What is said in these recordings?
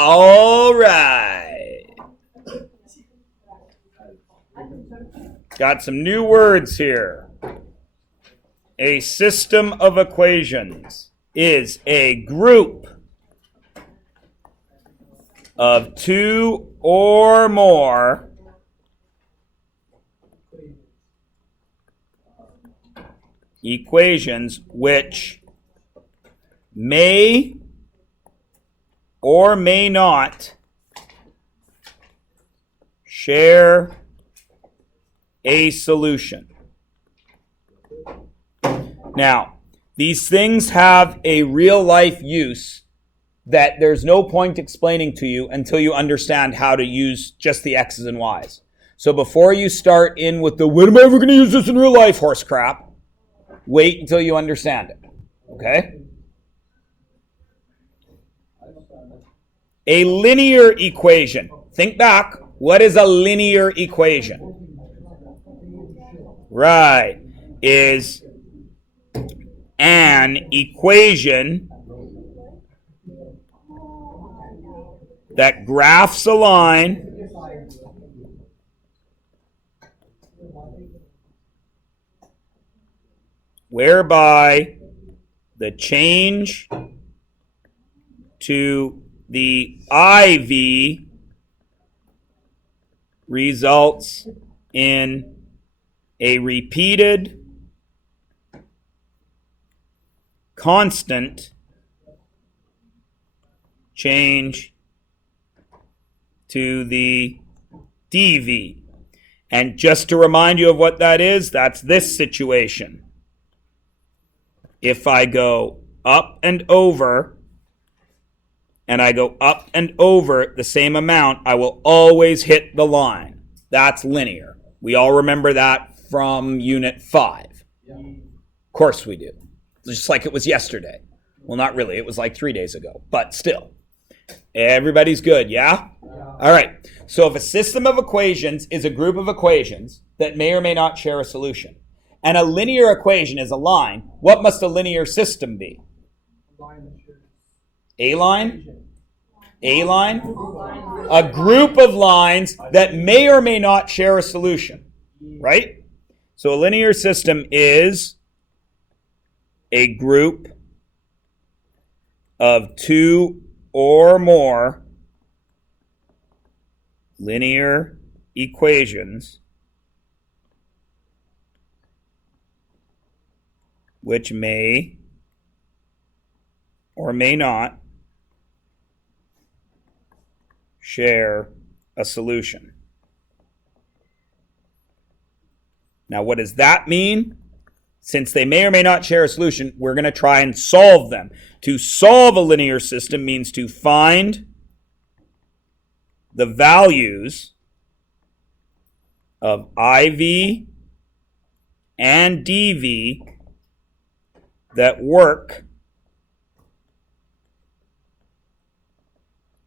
All right. Got some new words here. A system of equations is a group of two or more equations which may or may not share a solution. Now, these things have a real-life use that there's no point explaining to you until you understand how to use just the X's and Y's. So before you start in with the, when am I ever going to use this in real life horse crap, wait until you understand it. Okay? A linear equation. Think back. What is a linear equation? Right. Is an equation that graphs a line whereby the change to the IV results in a repeated constant change to the dV. And just to remind you of what that is, that's this situation. If I go up and over, and I go up and over the same amount, I will always hit the line. That's linear. We all remember that from Unit 5. Yeah. Of course we do. Just like it was yesterday. Well, not really. It was like 3 days ago. But still. Everybody's good, yeah? All right. So if a system of equations is a group of equations that may or may not share a solution, and a linear equation is a line, what must a linear system be? A line? A line? A group of lines that may or may not share a solution, right? So a linear system is a group of two or more linear equations which may or may not share a solution. Now, what does that mean? Since they may or may not share a solution, we're going to try and solve them. To solve a linear system means to find the values of IV and dV that work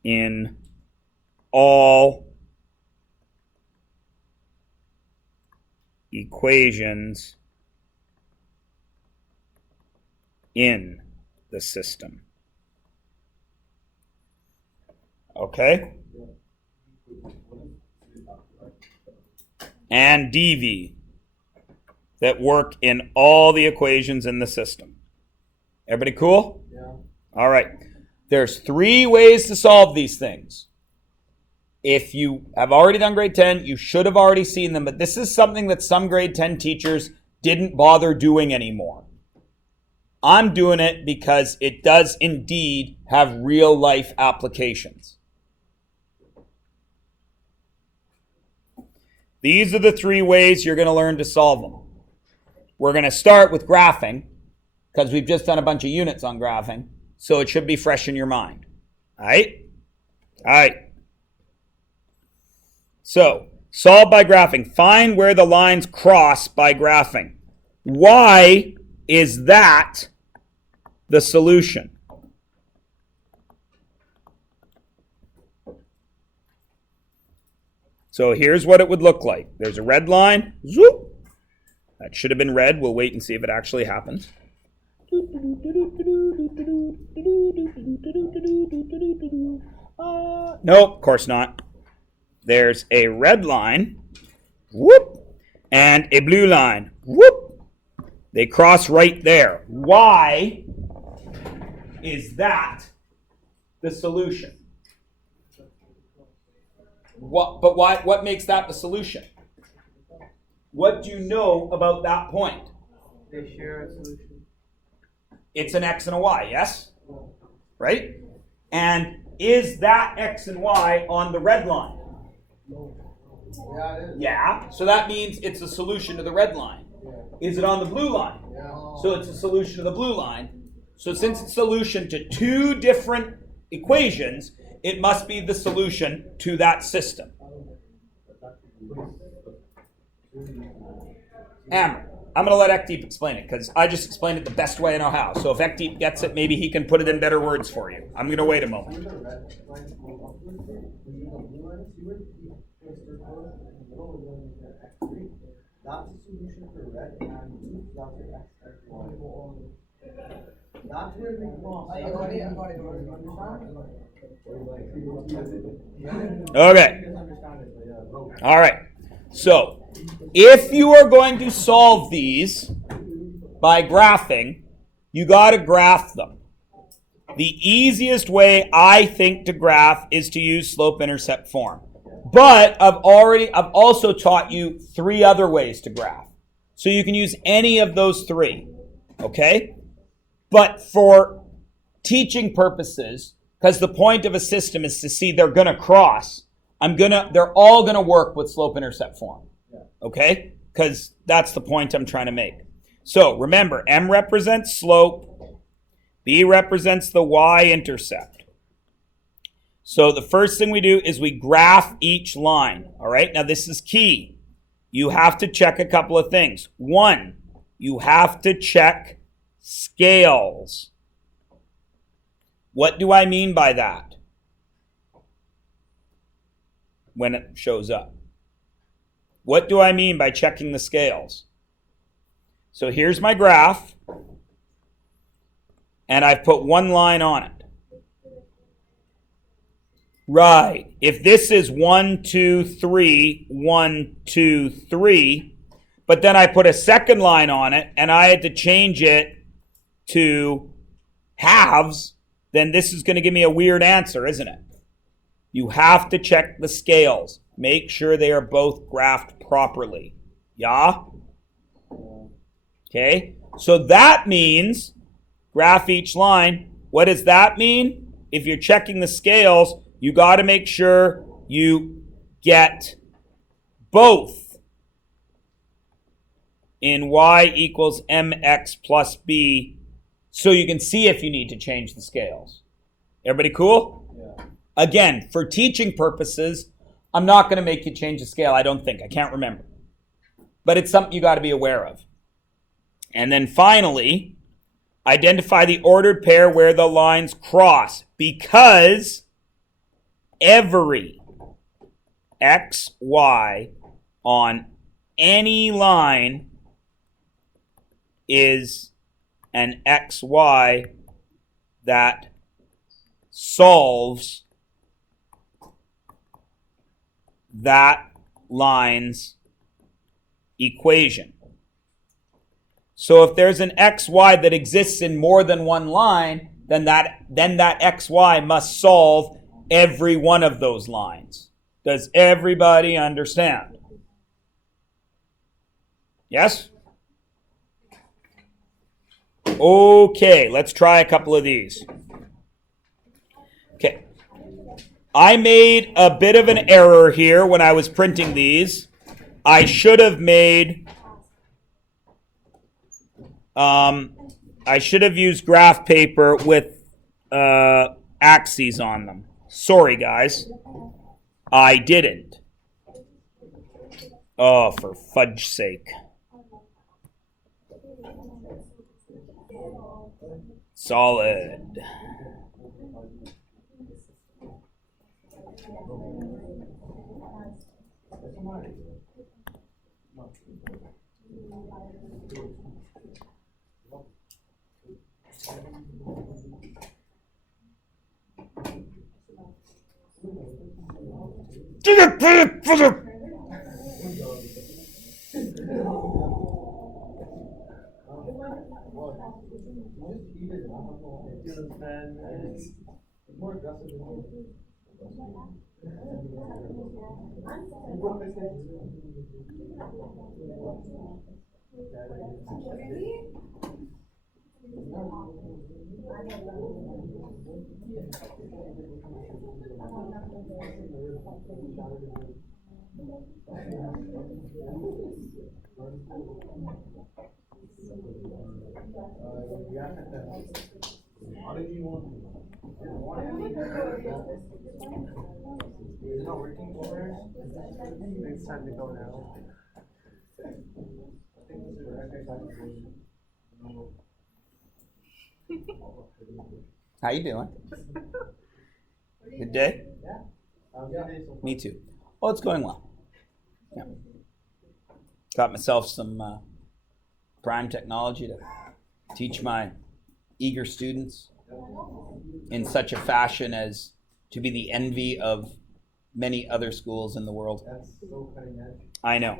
in all equations in the system. Okay? And dV that work in all the equations in the system. Everybody cool? Yeah. All right. There's 3 ways to solve these things. If you have already done grade 10, you should have already seen them, but this is something that some grade 10 teachers didn't bother doing anymore. I'm doing it because it does indeed have real life applications. These are the 3 ways you're going to learn to solve them. We're going to start with graphing because we've just done a bunch of units on graphing, so it should be fresh in your mind. All right? All right. So, solve by graphing. Find where the lines cross by graphing. Why is that the solution? So here's what it would look like. There's a red line. Zoop. That should have been red. We'll wait and see if it actually happens. Nope, of course not. There's a red line, whoop, and a blue line, whoop. They cross right there. Why is that the solution? What makes that the solution? What do you know about that point? They share a solution. It's an x and a y, yes? Right? And is that x and y on the red line? Yeah, it is. Yeah, so that means it's a solution to the red line. Yeah. Is it on the blue line? Yeah. So it's a solution to the blue line. So since it's a solution to two different equations, it must be the solution to that system. Amber, I'm going to let Ekdeep explain it because I just explained it the best way I know how. So if Ekdeep gets it, maybe he can put it in better words for you. I'm going to wait a moment. That's the solution for red and blue. That's the x, that's where we Okay. All right. So if you are going to solve these by graphing, you got to graph them. The easiest way I think to graph is to use slope-intercept form. But I've also taught you three other ways to graph. So you can use any of those three. Okay? But for teaching purposes, because the point of a system is to see they're going to cross, they're all going to work with slope-intercept form. Okay? Because that's the point I'm trying to make. So remember, M represents slope, B represents the y-intercept. So the first thing we do is we graph each line. All right? Now this is key. You have to check a couple of things. One, you have to check scales. What do I mean by that? When it shows up. What do I mean by checking the scales? So here's my graph, and I've put one line on it. Right. If this is 1, 2, 3, 1, 2, 3, but then I put a second line on it, and I had to change it to halves, then this is going to give me a weird answer, isn't it? You have to check the scales. Make sure they are both graphed properly. Yeah? Okay? So that means, graph each line. What does that mean? If you're checking the scales, you got to make sure you get both in y equals mx plus b so you can see if you need to change the scales. Everybody cool? Yeah. Again, for teaching purposes, I'm not going to make you change the scale, I don't think. I can't remember. But it's something you got to be aware of. And then finally, identify the ordered pair where the lines cross, because every x, y on any line is an xy that solves that line's equation. So if there's an xy that exists in more than one line, then that xy must solve every one of those lines. Does everybody understand? Yes? Okay, let's try a couple of these. Okay. I made a bit of an error here when I was printing these. I should have used graph paper with axes on them. Sorry, guys. I didn't. Oh, for fudge's sake. Solid. More aggressive than how did you want? Is it not working for her? It's time to go now. I think this is the exercise. How you doing? Good day? Yeah. Me too. Oh, it's going well. Yeah. Got myself some prime technology to teach my eager students in such a fashion as to be the envy of many other schools in the world. That's so cutting edge. I know.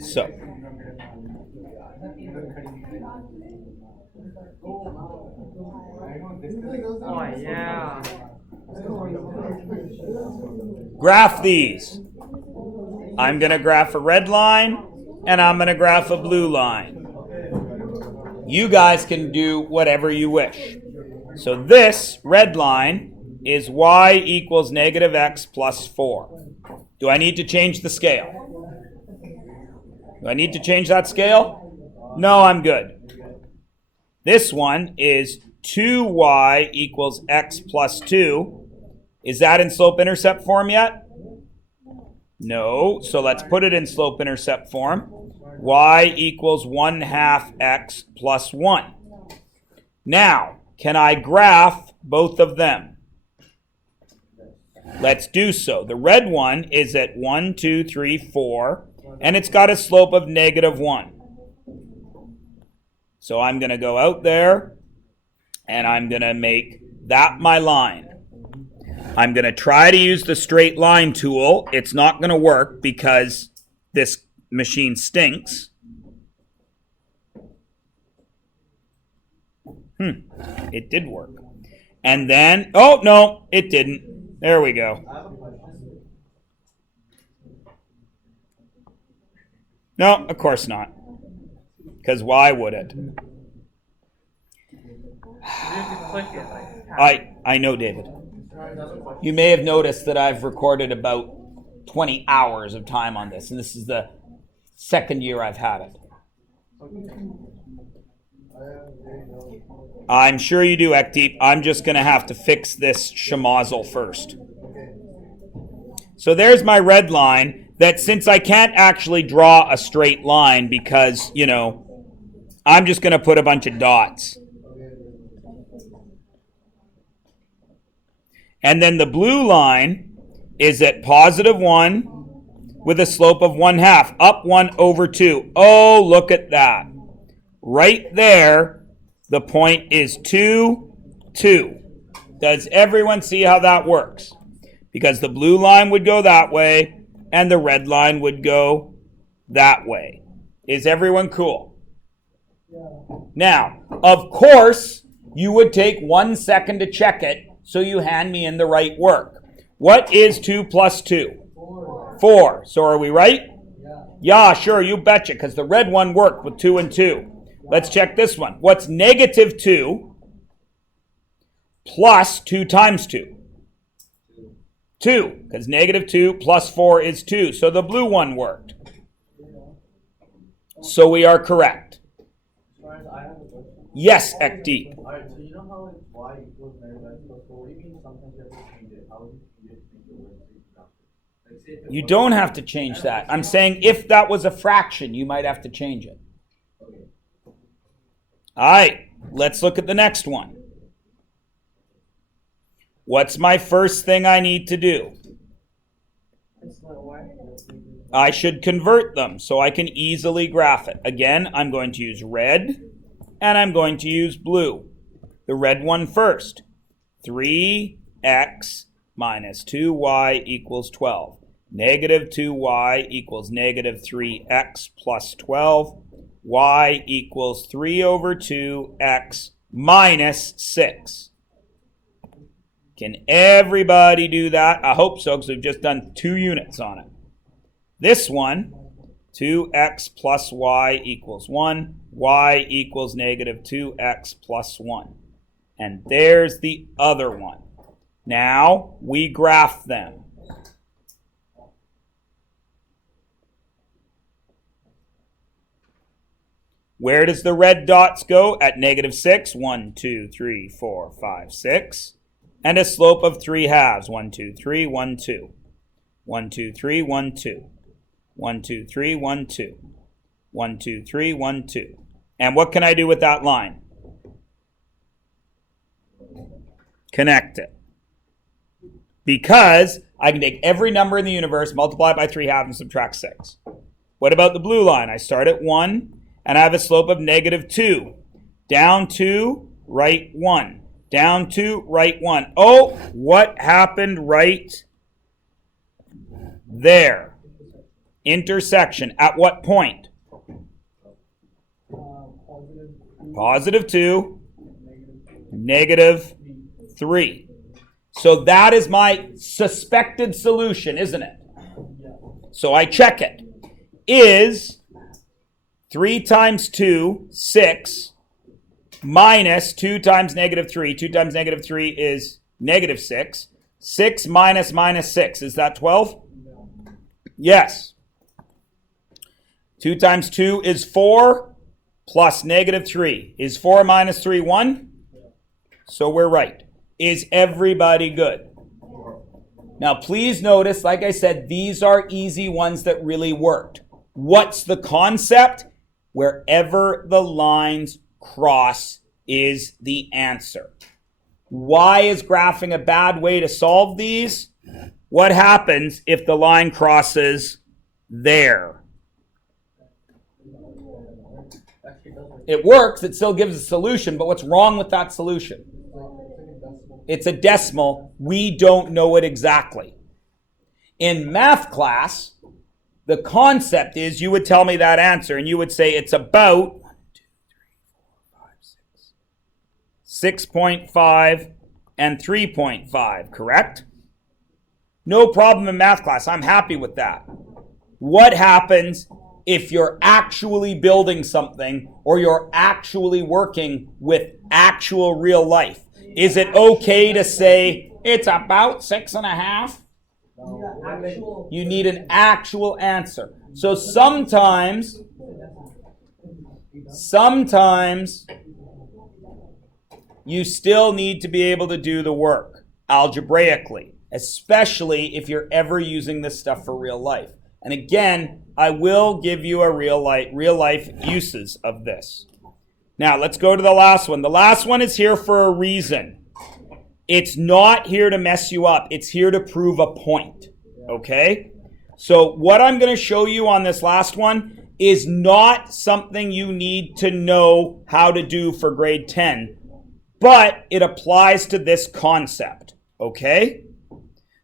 So, Oh yeah. graph these. I'm going to graph a red line, and I'm going to graph a blue line. You guys can do whatever you wish. So this red line is y equals negative x plus 4. Do I need to change the scale? Do I need to change that scale? No, I'm good. This one is 2y equals x plus 2. Is that in slope-intercept form yet? No, so let's put it in slope-intercept form. Y equals 1/2 x plus 1. Now, can I graph both of them? Let's do so. The red one is at 1, 2, 3, 4, and it's got a slope of negative 1. So I'm going to go out there, and I'm going to make that my line. I'm going to try to use the straight line tool. It's not going to work because this machine stinks. It did work. And then, oh, no, it didn't. There we go. No, of course not. Because why would it? I know, David. You may have noticed that I've recorded about 20 hours of time on this, and this is the second year I've had it. I'm sure you do, Ekdeep. I'm just going to have to fix this schmozzle first. So there's my red line that, since I can't actually draw a straight line because, you know, I'm just going to put a bunch of dots. And then the blue line is at positive 1 with a slope of 1/2, up 1 over 2. Oh, look at that. Right there, the point is 2, 2. Does everyone see how that works? Because the blue line would go that way, and the red line would go that way. Is everyone cool? Now, of course, you would take 1 second to check it, so you hand me in the right work. What is 2 plus 2? 4. So are we right? Yeah, sure, you betcha, because the red one worked with 2 and 2. Let's check this one. What's negative 2 plus 2 times 2? 2, because negative 2 plus 4 is 2. So the blue one worked. So we are correct. Yes, Ekdeep. Alright, so you know how it's y equals negative x plus 4? What do you mean sometimes you have to change it? How would you change the word like, say if You don't have to change that. I'm saying if that was a fraction, you might have to change it. All right, let's look at the next one. What's my first thing I need to do? I should convert them so I can easily graph it. Again, I'm going to use red and I'm going to use blue. The red one first. 3x minus 2y equals 12. Negative 2y equals negative 3x plus 12. Y equals 3 over 2x minus 6. Can everybody do that? I hope so, because we've just done 2 units on it. This one, 2x plus y equals 1. Y equals negative 2x plus 1. And there's the other one. Now we graph them. Where does the red dots go? At negative 6. 1, 2, 3, 4, 5, 6. And a slope of 3 halves. 1, 2, 3, 1, 2. 1, 2, 3, 1, 2. 1, 2, 3, 1, 2. 1, 2, 3, 1, 2. And what can I do with that line? Connect it. Because I can take every number in the universe, multiply it by 3 halves, and subtract 6. What about the blue line? I start at 1, and I have a slope of negative 2. Down 2, right 1. Down 2, right 1. Oh, what happened right there? Intersection. At what point? Positive 2, negative 3. So that is my suspected solution, isn't it? So I check it. Is 3 times 2, 6, minus 2 times negative 3. 2 times negative 3 is negative 6. 6 minus minus 6. Is that 12? Yes. 2 times 2 is 4 plus negative 3. Is 4 minus 3 1? So we're right. Is everybody good? Now please notice, like I said, these are easy ones that really worked. What's the concept? Wherever the lines cross is the answer. Why is graphing a bad way to solve these? What happens if the line crosses there? It works, it still gives a solution, but what's wrong with that solution? It's a decimal. We don't know it exactly. In math class, the concept is you would tell me that answer and you would say it's about 6.5 and 3.5, correct? No problem in math class. I'm happy with that. What happens if you're actually building something or you're actually working with actual real life? Is it okay to say it's about 6.5? You need an actual answer. So sometimes you still need to be able to do the work algebraically, especially if you're ever using this stuff for real life. And again, I will give you a real life uses of this. Now, let's go to the last one. The last one is here for a reason. It's not here to mess you up. It's here to prove a point. Okay? So what I'm going to show you on this last one is not something you need to know how to do for grade 10, but it applies to this concept. Okay?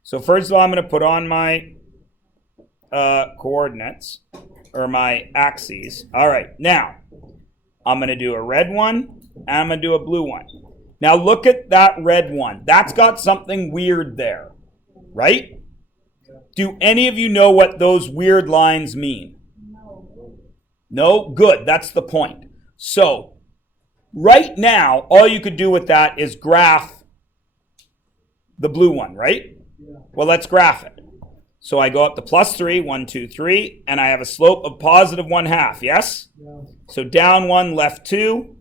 So first of all, I'm going to put on my coordinates, or my axes. All right, now, I'm going to do a red one, and I'm going to do a blue one. Now look at that red one. That's got something weird there, right? Do any of you know what those weird lines mean? No? Good, that's the point. So, right now, all you could do with that is graph the blue one, right? Well, let's graph it. So I go up to plus 3, 1, 2, 3, and I have a slope of positive 1/2, yes? So down 1, left 2.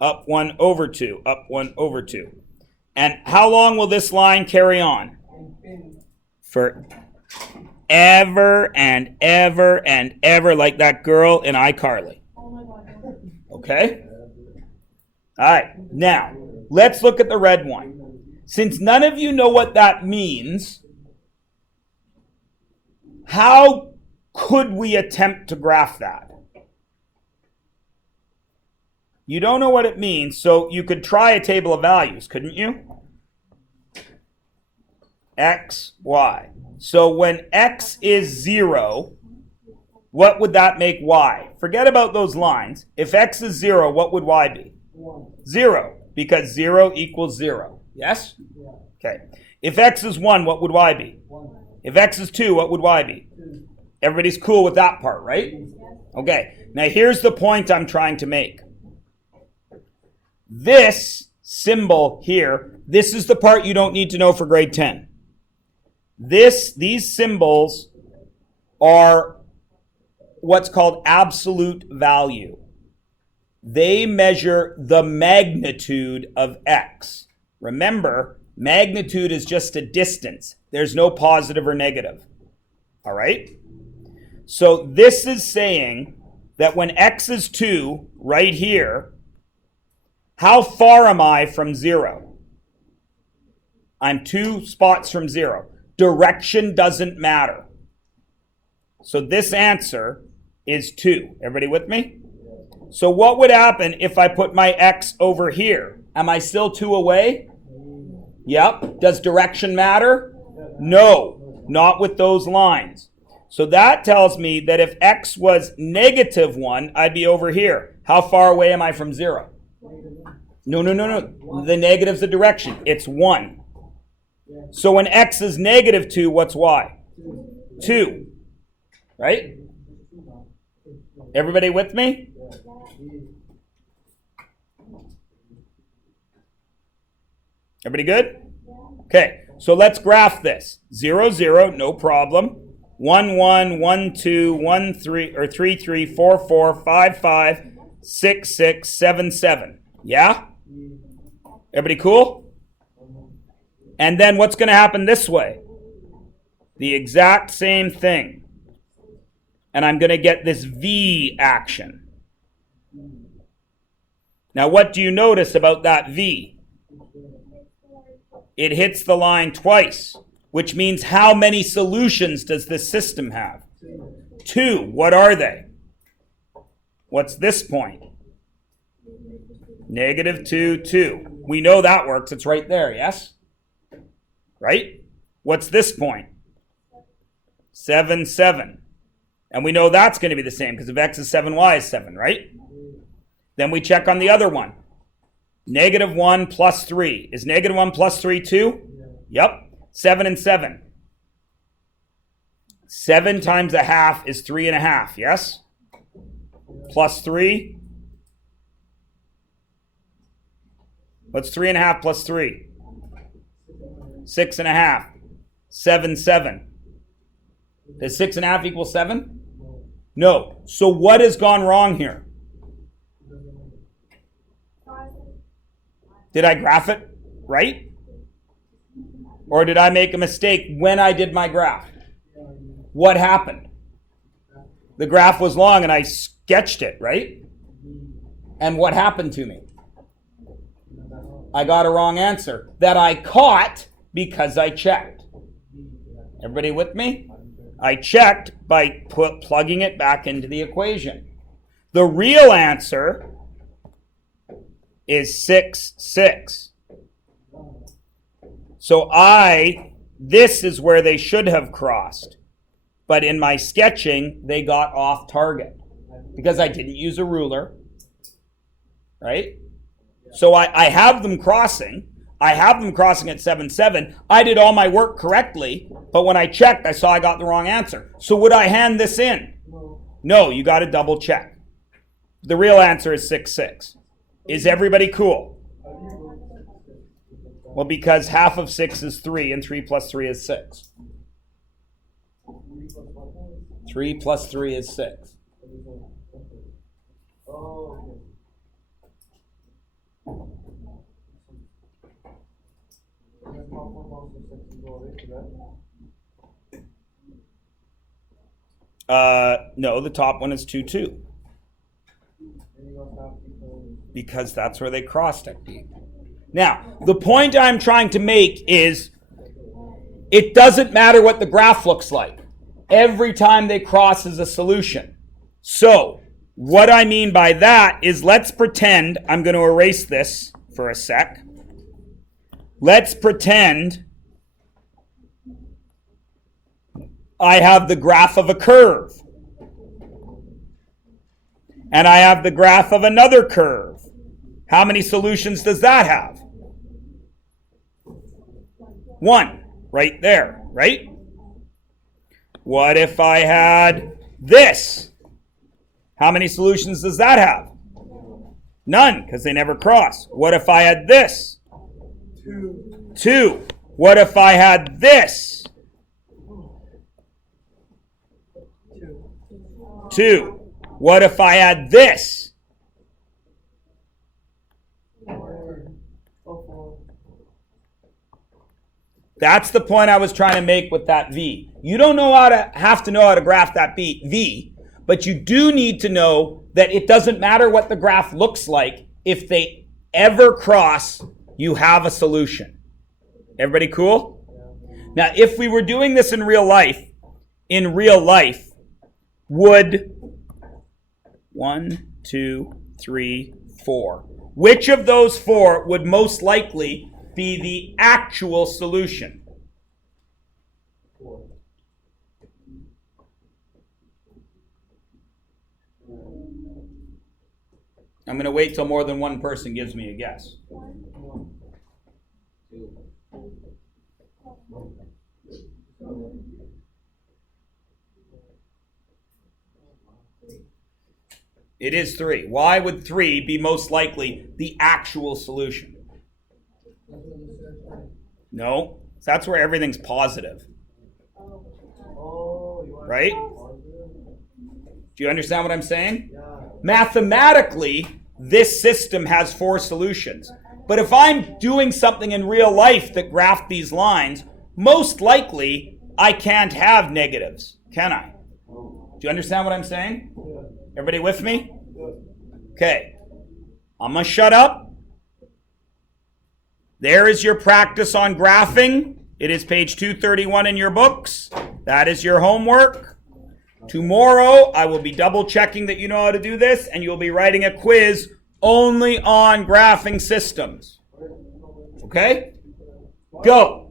Up 1 over 2, up 1 over 2. And how long will this line carry on? For ever and ever and ever, like that girl in iCarly. Okay? All right, now let's look at the red one. Since none of you know what that means, how could we attempt to graph that? You don't know what it means, so you could try a table of values, couldn't you? X, Y. So when X is 0, what would that make Y? Forget about those lines. If X is 0, what would Y be? 0, because 0 equals 0. Yes? Okay. If X is 1, what would Y be? If X is 2, what would Y be? Everybody's cool with that part, right? Okay. Now here's the point I'm trying to make. This symbol here, this is the part you don't need to know for grade 10. These symbols are what's called absolute value. They measure the magnitude of X. Remember, magnitude is just a distance. There's no positive or negative. All right? So this is saying that when X is 2, right here, how far am I from 0? I'm 2 spots from 0. Direction doesn't matter. So this answer is 2. Everybody with me? So what would happen if I put my X over here? Am I still 2 away? Yep. Does direction matter? No, not with those lines. So that tells me that if X was -1, I'd be over here. How far away am I from 0? No. The negative's the direction. It's 1. So when X is -2, what's Y? 2. Right? Everybody with me? Everybody good? Okay, so let's graph this. 0, 0, no problem. 1, 1, 1, 2, 1, 3, or 3, 3, 4, 4, 5, 5, 6, 6, 7, 7. Yeah? Everybody cool? And then what's going to happen this way? The exact same thing. And I'm going to get this V action. Now what do you notice about that V? It hits the line twice, which means how many solutions does this system have? 2. What are they? What's this point? -2, 2. We know that works. It's right there, yes? Right? What's this point? 7, 7. And we know that's going to be the same because if X is 7, Y is 7, right? Then we check on the other one. -1 plus 3. Is -1 plus 3 2? Yep. 7 and 7. 7 times a half is 3.5, yes? Plus 3. What's 3.5 plus 3? 6.5. 7, 7. Does 6.5 equal 7? No. So what has gone wrong here? Did I graph it right? Or did I make a mistake when I did my graph? What happened? The graph was long and I sketched it, right? And what happened to me? I got a wrong answer that I caught because I checked. Everybody with me? I checked by plugging it back into the equation. The real answer is 6, 6. So this is where they should have crossed. But in my sketching, they got off target because I didn't use a ruler, right? So I have them crossing. I have them crossing at 7, 7. I did all my work correctly, but when I checked, I saw I got the wrong answer. So would I hand this in? No, you got to double check. The real answer is 6, 6. Is everybody cool? Well, because half of 6 is 3, and 3 plus 3 is 6. 3 plus 3 is 6. No, the top one is 2, 2. Because that's where they crossed at B. Now, the point I'm trying to make is it doesn't matter what the graph looks like. Every time they cross is a solution. So, what I mean by that is let's pretend, I'm going to erase this for a sec. Let's pretend I have the graph of a curve. And I have the graph of another curve. How many solutions does that have? One, right there, right? What if I had this? How many solutions does that have? None, because they never cross. What if I had this? Two. What if I had this? Two. What if I had this? That's the point I was trying to make with that V. You don't have to know how to graph that V, but you do need to know that it doesn't matter what the graph looks like. If they ever cross, you have a solution. Everybody cool? Now, if we were doing this in real life, would 1, 2, 3, 4. Which of those 4 would most likely be the actual solution? 4. I'm going to wait till more than one person gives me a guess. 2. It is 3. Why would 3 be most likely the actual solution? No, that's where everything's positive. Right? Do you understand what I'm saying? Mathematically, this system has 4 solutions. But if I'm doing something in real life that graphed these lines, most likely I can't have negatives, can I? Do you understand what I'm saying? Everybody with me? Okay. I'm going to shut up. There is your practice on graphing. It is page 231 in your books. That is your homework. Tomorrow, I will be double checking that you know how to do this, and you'll be writing a quiz only on graphing systems. Okay? Go.